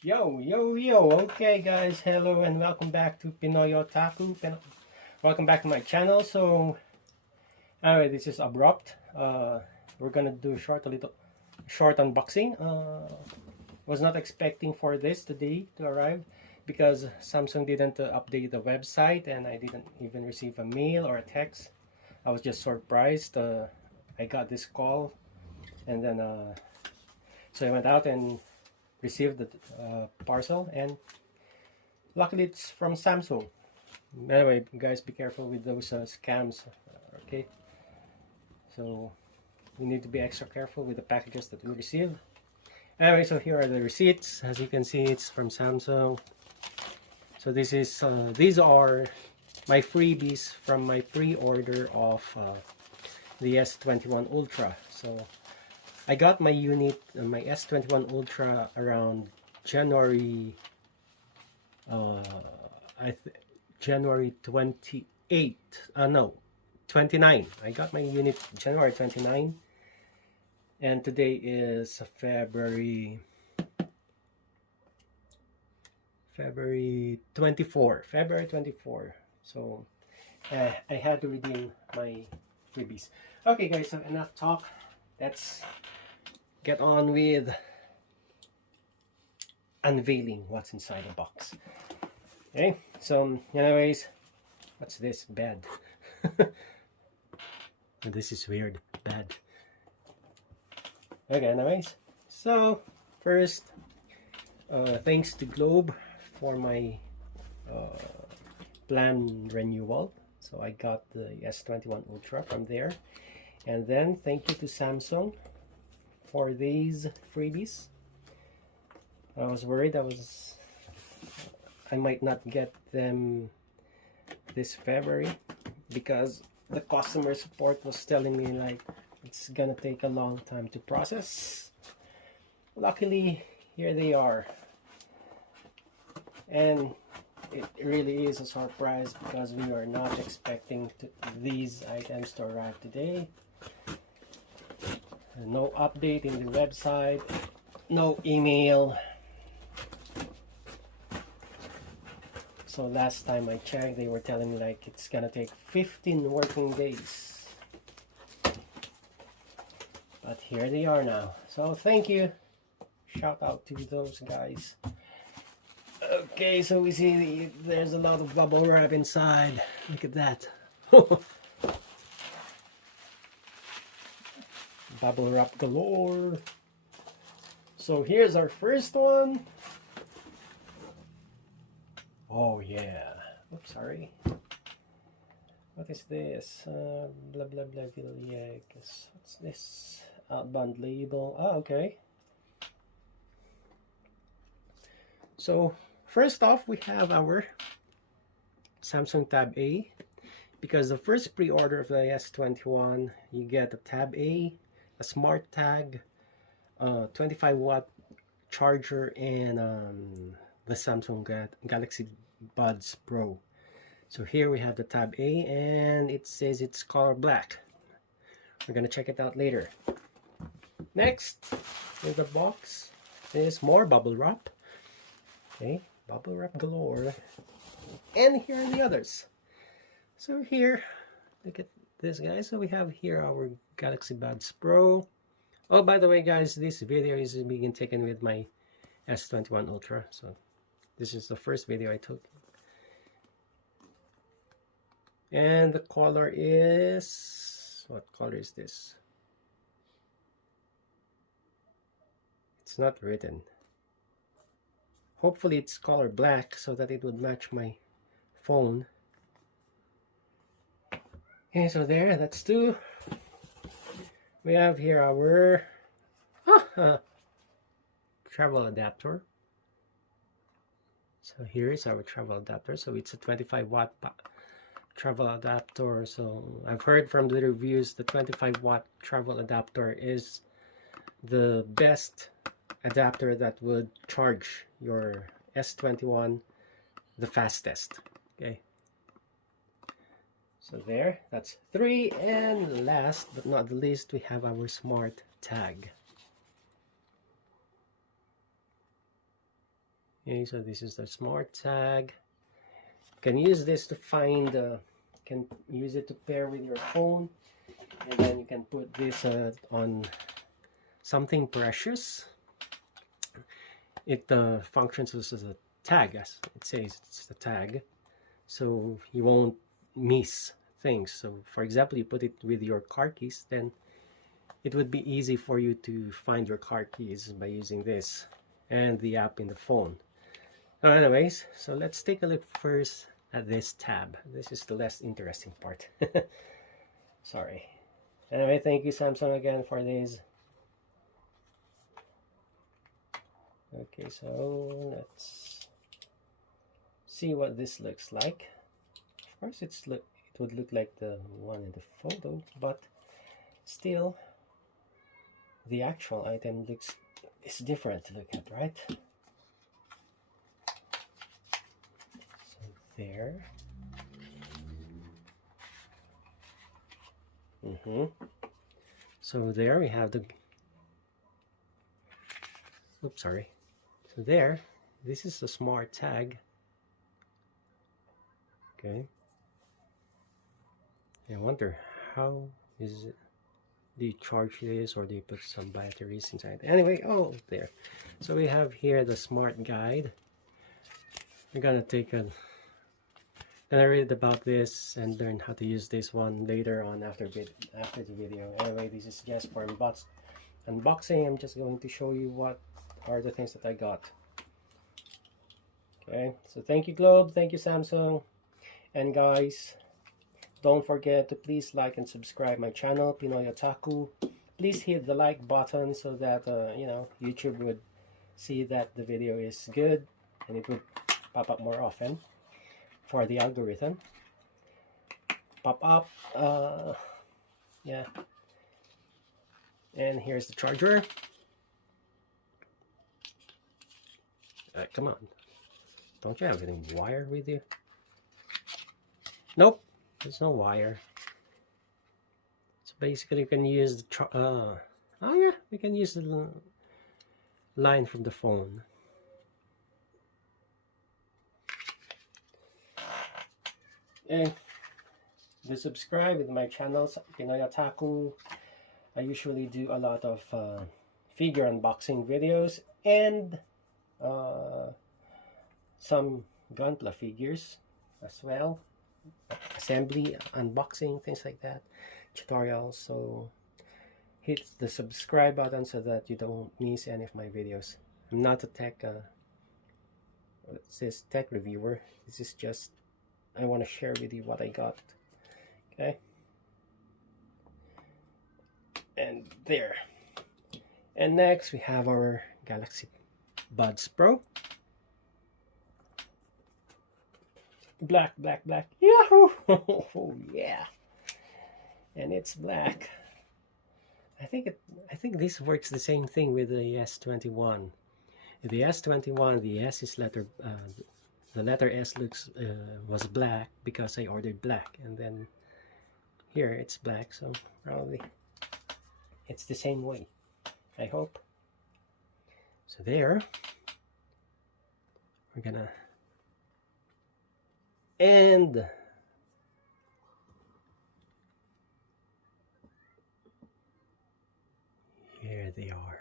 Yo, okay guys, hello and welcome back to Pinoy Otaku. Welcome back to my channel. So, anyway, this is Abrupt. We're gonna do a little short unboxing. Was not expecting for this today to arrive because Samsung didn't update the website and I didn't even receive a mail or a text. I was just surprised. I got this call and then so I went out and received the parcel, and luckily it's from Samsung. Anyway, guys, be careful with those scams. Okay, so we need to be extra careful with the packages that we receive. Anyway, so here are the receipts. As you can see, it's from Samsung. So these are my freebies from my pre-order of the S21 Ultra. So I got my unit, my S21 Ultra, around January, January 28. No, 29. I got my unit January 29, and today is February 24. February 24. So I had to redeem my freebies. Okay, guys. So enough talk. Let's get on with unveiling what's inside the box. Okay, so anyways, what's this? Bad. This is weird. Bad. Okay, anyways, so first, thanks to Globe for my plan renewal. So I got the S21 Ultra from there. And then thank you to Samsung for these freebies. I was worried I might not get them this February because the customer support was telling me like it's gonna take a long time to process. Luckily, here they are. And it really is a surprise because we are not expecting these items to arrive today. No update in the website, no email. So last time I checked, they were telling me like it's gonna take 15 working days. But here they are now. So thank you. Shout out to those guys. Okay, so we see there's a lot of bubble wrap inside. Look at that. Bubble wrap galore. So here's our first one. Oh yeah. Oops, sorry. What is this? Blah blah blah. Yeah, what's this? Outbound label. Oh, okay. So first off, we have our Samsung Tab A. Because the first pre-order of the S21, you get a Tab A, a smart tag, 25-watt charger, and the Samsung Galaxy Buds Pro. So here we have the Tab A, and it says it's color black. We're gonna check it out later. Next in the box is more bubble wrap. Okay, bubble wrap galore. And here are the others. So here, look at this, guys. So we have here our Galaxy Buds Pro. Oh, by the way, guys, this video is being taken with my S21 Ultra. So this is the first video I took. And the color is... what color is this? It's not written. Hopefully it's color black so that it would match my phone. Okay, so there, that's two. We have here our travel adapter. So here is our travel adapter. So it's a 25-watt travel adapter. So I've heard from the reviews the 25-watt travel adapter is the best adapter that would charge your S21 the fastest. Okay. So there, that's three, and last but not the least, we have our smart tag. Okay, so this is the smart tag. You can use this to find, can use it to pair with your phone, and then you can put this on something precious. It functions as a tag, as it says, it's the tag, so you won't miss things. So for example, you put it with your car keys, then it would be easy for you to find your car keys by using this and the app in the phone. Anyways, so let's take a look first at this tab. This is the less interesting part. Sorry. Anyway, thank you Samsung again for this. Okay, so let's see what this looks like. Of course, it would look like the one in the photo, but still, the actual item is different to look at, right? So there. So there we have the. Oops, sorry. So there, this is the smart tag. Okay. I wonder how is it? Do you charge this or do you put some batteries inside? Anyway, oh, there. So we have here the smart guide. We're gonna read about this and learn how to use this one later on after the video. Anyway, this is just for unboxing. I'm just going to show you what are the things that I got. Okay, so thank you Globe, thank you Samsung, and guys, don't forget to please like and subscribe my channel, Pinoy Otaku. Please hit the like button so that you know, YouTube would see that the video is good and it would pop up more often for the algorithm. Pop up, yeah. And here's the charger. Come on, don't you have any wire with you? Nope, there's no wire. So basically you can use the oh yeah, we can use the line from the phone. And to subscribe with my channels, Pinoy Otaku, I usually do a lot of figure unboxing videos and some Gunpla figures as well, assembly, unboxing, things like that, tutorials. So hit the subscribe button so that you don't miss any of my videos. I'm not a tech it says tech reviewer. This is just, I want to share with you what I got. Okay, and there. And next we have our Galaxy Buds Pro. Black, black, black. Yahoo! Oh yeah. And it's black. I think this works the same thing with the S21. The S21, the S is the letter S was black because I ordered black, and then here it's black, so probably it's the same way, I hope. So there, we're gonna end. Here they are.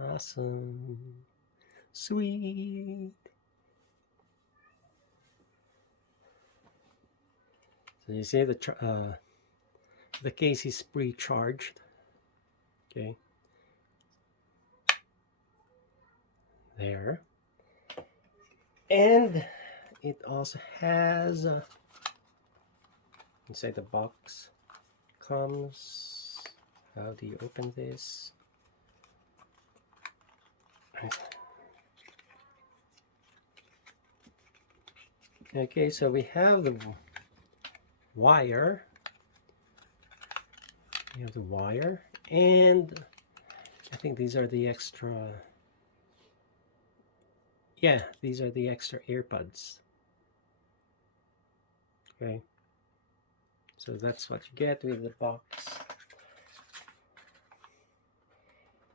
Awesome. Sweet. So you see the case is pre-charged. Okay. There. And it also has inside the box comes, how do you open this? Okay, so we have the wire. We have the wire, and I think these are the extra. Yeah, these are the extra earbuds. Okay, so that's what you get with the box.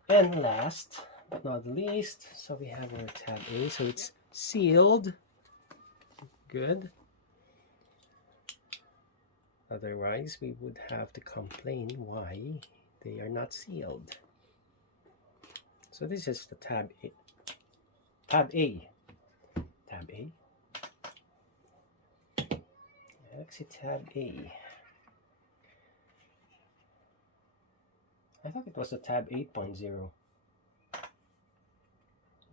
And last but not least, so we have our tab A, so it's sealed. Good. Otherwise, we would have to complain why they are not sealed. So this is the tab A. Tab A. Tab A. Exit tab A. I thought it was a tab 8.0.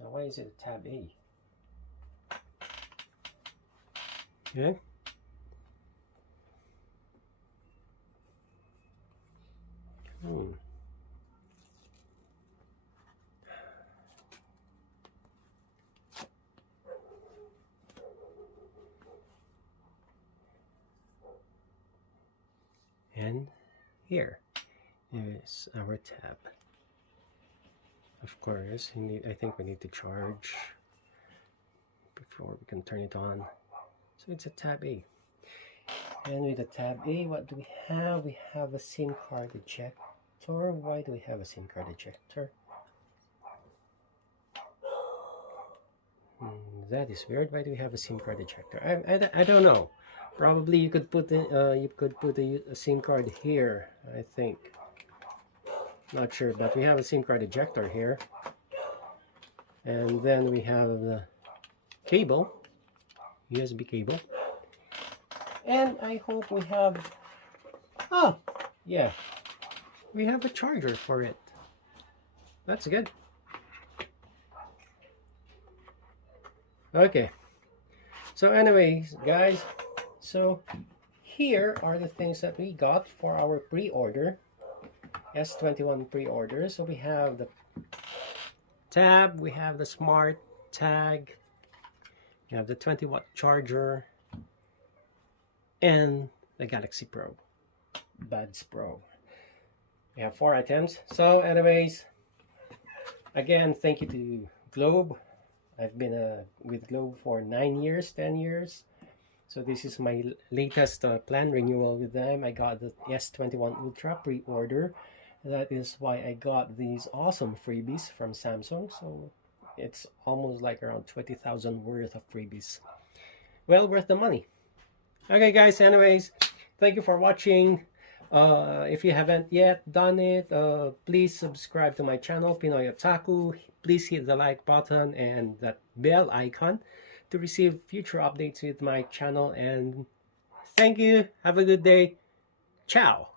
Now why is it a tab A? Okay. And here is our tab. Of course, I think we need to charge before we can turn it on. So it's a tab A. And with the tab A, what do we have? We have a SIM card ejector. Why do we have a SIM card ejector? That is weird. Why do we have a SIM card ejector? I don't know. Probably you could put a SIM card here, I think. Not sure, but we have a SIM card ejector here. And then we have the cable, USB cable. And I hope we have, oh, yeah, we have a charger for it. That's good. Okay. So anyways, guys, so here are the things that we got for our pre-order, S21 pre-order. So we have the tab, we have the smart tag, we have the 20-watt charger, and the Galaxy Pro, Buds Pro. We have 4 items. So anyways, again, thank you to Globe. I've been with Globe for 9 years, 10 years. So this is my latest plan renewal with them. I got the S21 Ultra pre-order. That is why I got these awesome freebies from Samsung. So it's almost like around 20,000 worth of freebies. Well worth the money. Okay guys, anyways, thank you for watching. If you haven't yet done it, please subscribe to my channel, Pinoy Otaku. Please hit the like button and that bell icon to receive future updates with my channel. And thank you. Have a good day. Ciao.